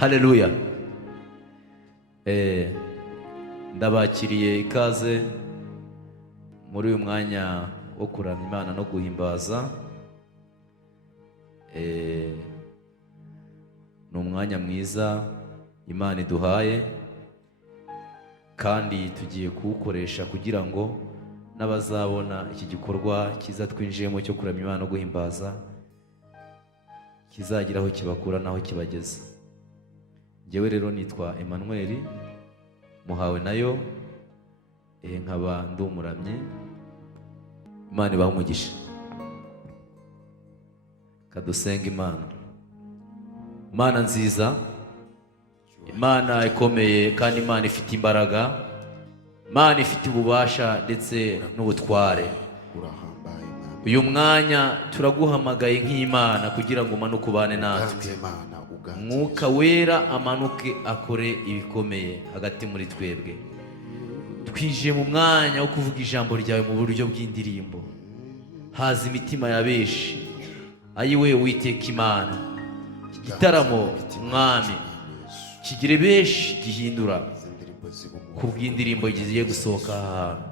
Haleluya. Ndabakiriye ikaze muri uyu mwanya wo kuramya Imana no guhimbaza. Ni umwanya mwiza Imana iduhaye, kandi tugiye kuwukoresha kugira ngo n'abazabona iki gikorwa cyiza twinjiyemo cyo kuramya Imana no guhimbaza kizagira aho kibakura n'aho kibageza. Njyewe rero nitwa Emmanuel muhawe nayo, nkaba ndi umuramyi. Imana ibahe umugisha. Kadusenga Imana. Imana nziza, Imana ikomeye, kandi Imana ifite imbaraga, Imana ifite ububasha ndetse n'ubutware. Uyu mwanya turaguhamagaye nk'Imana kugira ngo umanuke ubane natwe. Mwuka wera amanuke akore ibikomeye hagati muri twebwe. Twinjiye mu mwanya wo kuvuga ijambo ryawe mu buryo bw'indirimbo. Haza imitima ya benshi. Ayiwe Uwiteka Imana, iki gitaramo Mwami kigire benshi gihindura ku bw'indirimbo zigiye gusohoka ahantu.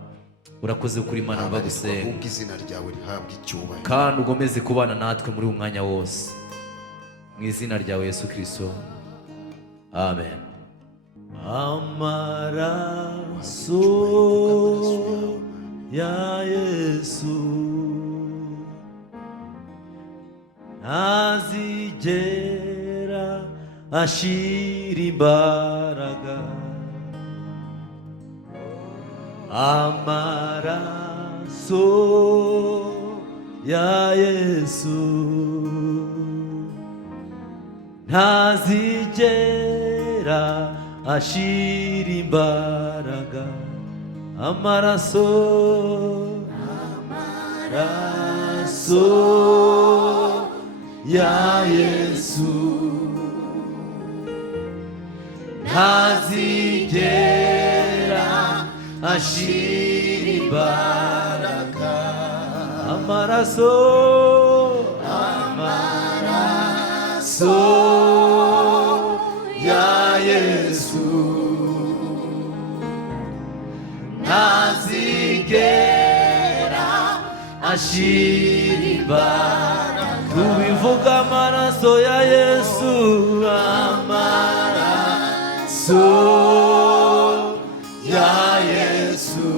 Urakoze kuri Imana bagusenga, kandi ugomeze kubana natwe muri uyu mwanya wose, mu izina ryawe Yesu Kristo, amen. Amaraso ya Yesu ntazigera ashira imbaraga. Amaraso ya Yesu ntazigera ashira imbaraga. Amaraso ya Yesu ntazigera ashira imbaraga. Amaraso ya Yesu ntazigera ashira imbaraga. Tubivuga amaraso ya Yesu, amaraso ya Yesu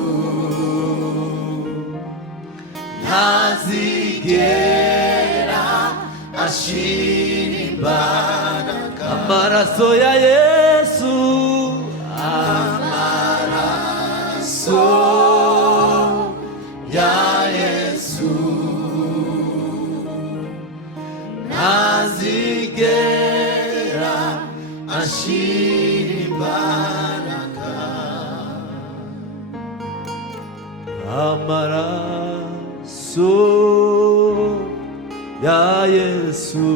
ntazigera ashira imbaraga. Amaraso ya Yesu, amaraso ya Yesu ntazigera ashira imbaraga. Amaraso ya Yesu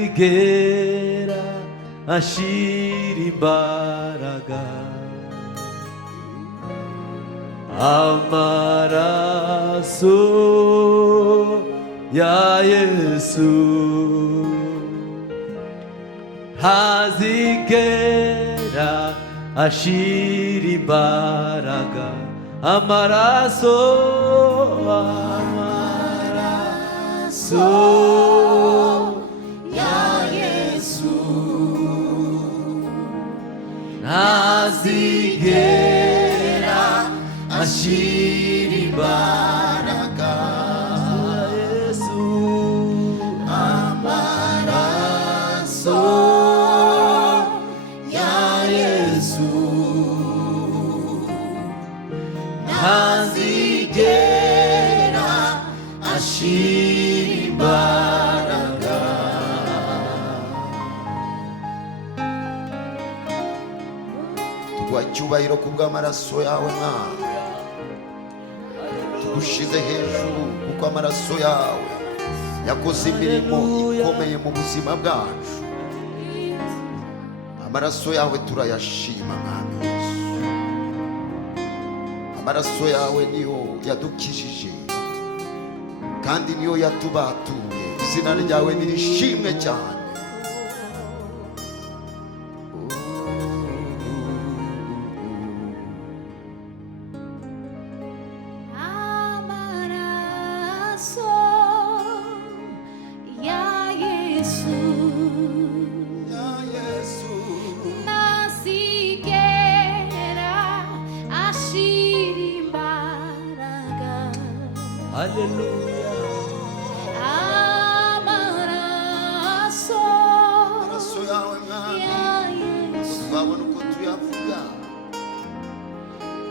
ntazigera ashira imbaraga. Amaraso ya Yesu ntazigera ashira imbaraga. Amaraso ya Yesu ntazigera ashira imbaraga. Yesu, amaraso ya Yesu ntazigera ashira imbaraga. Tuguha icyubahiro kubw'amaraso yawe Mwami, tugushize hejuru kuko amaraso yawe yakoze imirimo ikomeye mu buzima bwacu. Amaraso yawe turayashima Mwami Yesu. Amaraso yawe niyo yadukijije, kandi niyo yatubatuye izina ryawe nirishimwe cyane. Amaraso ya Yesu nasigera ashira imbaraga. Haleluya. Amaraso Amaraso yawe mwami ya Yesu twabona uko tuyavuga.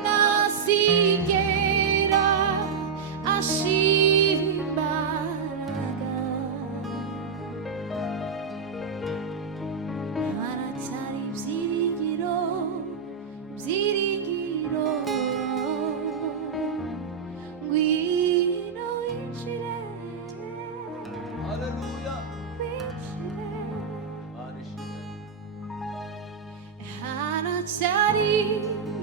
nasigera ashira imbaraga. haracyari ibyiringiro byiringiro, ngwino winjire Haleluya. winjire. Hallelujah. haracyari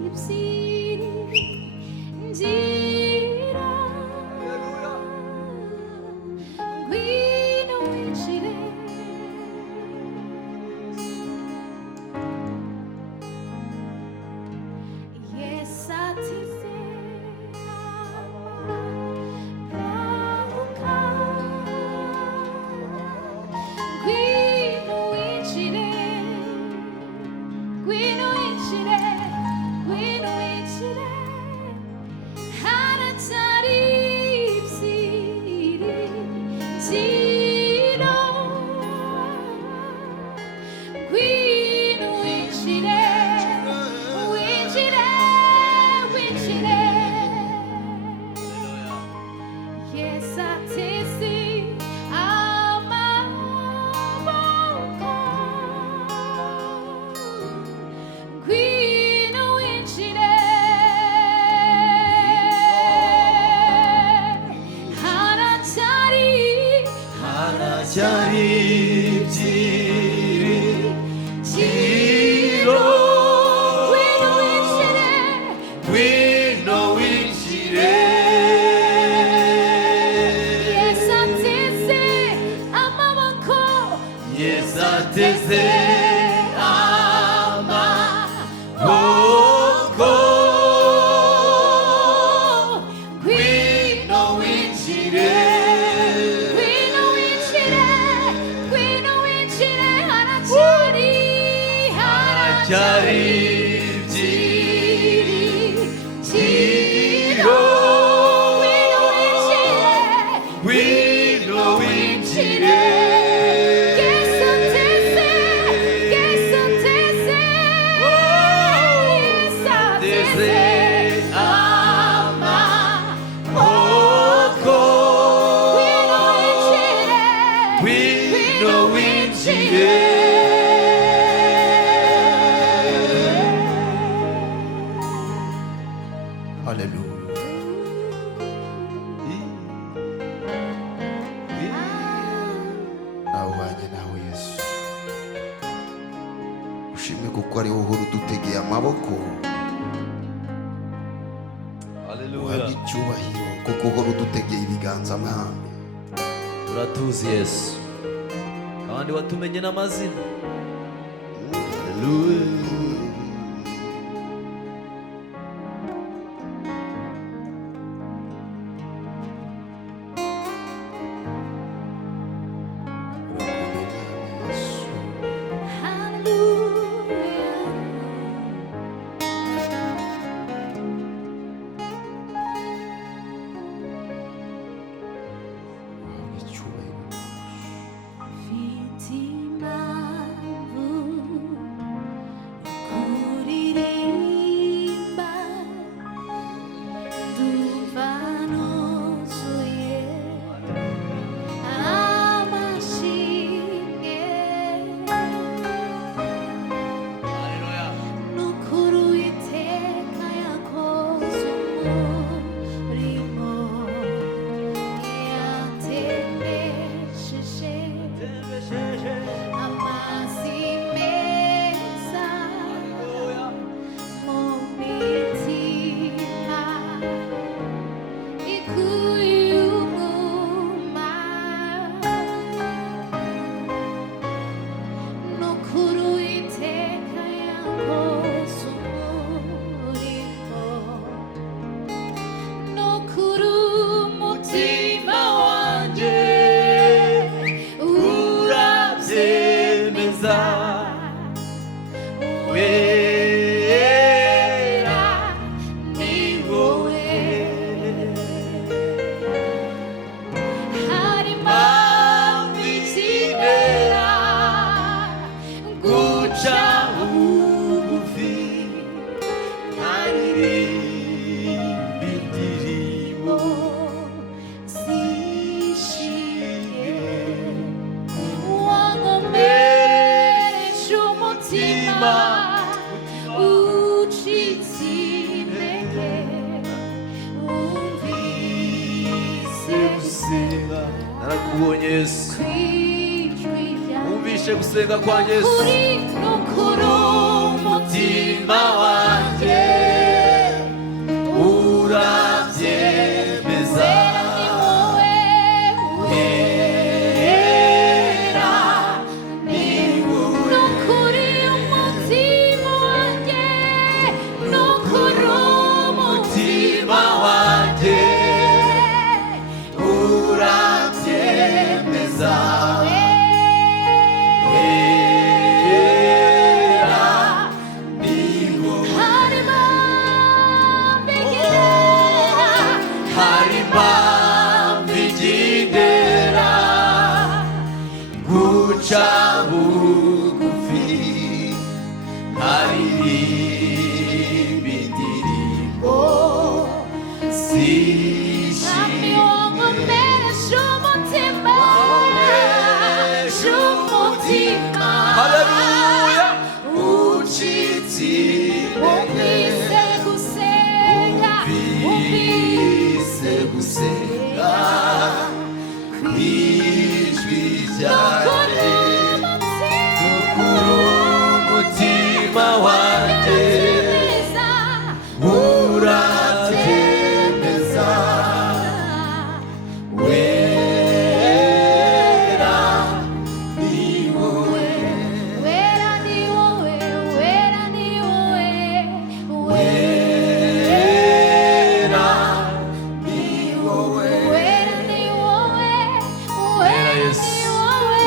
ibyiringiro, ngwino winjire. Yesu atize amaboko, ngwino winjire, ngwino winjire, ngwino winjire. haracyari ibyiringiro, ngwino winjire, winjire, winjire. Yesu ateze amaboko, ngwino winjire. haracyari ibyiringiro, ngwino winjire. ngwino winjire. Yesu ateze amaboko, Yesu ateze amaboko, ngwino winjire. ngwino winjire, ngwino winjire. haracyari ibyiringiro, ngwino winjire, ngwino winjire. Yesu ateze, Yesu ateze, Yesu ateze amaboko, ngwino winjire, ngwino winjire. Haleluya. Nawubanye nawe Yesu, ushimwe kuko ari wowe uhora udutegeye amaboko. Haleluya. uhabwe icyubahiro kuko uhora udutegeye ibiganza mwami. Uratuzi Yesu, kandi watumenye n'amazina. Haleluya. mutima ucitse intege wumvise gusenga narakubonye Yesu kwijwi ryanjye wumvishe gusenga kwa Yesu kuri nukuri umutima wanjye urabyemeza bugufi haririmba indirimbo zishimye haleluya ucitse intege wumvise gusenga kw'ijwi ryanjye umutima wanjye urabyemeza wera ni wowe wera ni wowe wera ni wowe wera ni wowe wera ni wowe urera Yesu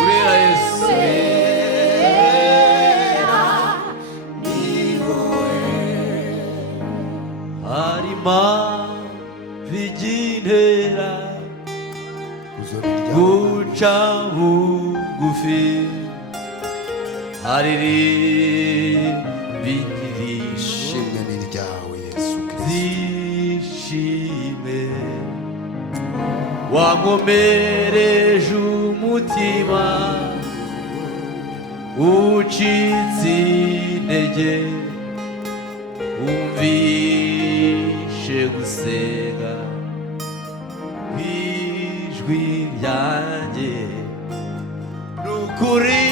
urera Yesu harima vigintera guca bugufi haririmba indirimbo ishimwe ni ryawe Yesu Kristo zishime wankomereje umutima ucitse intege wumvishe gusenga kw'ijwi ryanjye nukuri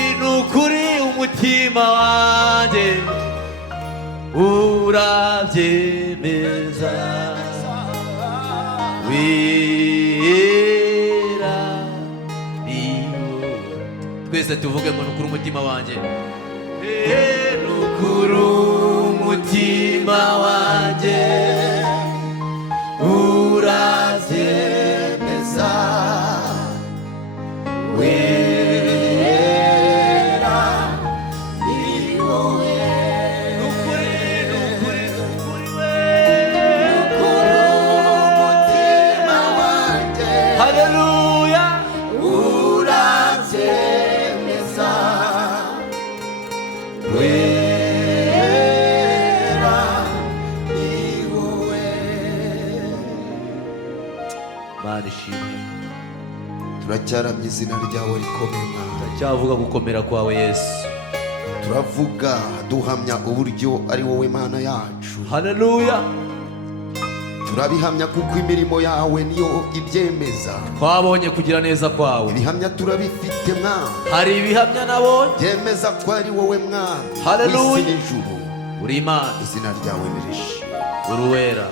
umutima wanjye urabyemeza wera ni wowe twese tuvuge ngo nukuri umutima wanjye nukuri umutima wanjye urabyemeza wera ni wowe nukuri we nukuri umutima wanjye haleluya urabyemeza wera ni wowe Mana ishimwe turacyaramya izina ryawe rikomeye Mana. cyavuga gukomera kwawe Yesu turavuga duhamya uburyo ari wowe Mana yacu haleluya turabihamya kuko imirimo yawe niyo ibyemeza twabonye kugira neza kwawe ibihamya turabifite Mwana hari ibihamya nabonye byemeza ko ari wowe Mwana Haleluya. w'isi n'ijuru uri Imana izina ryawe nirishimwe uri uwera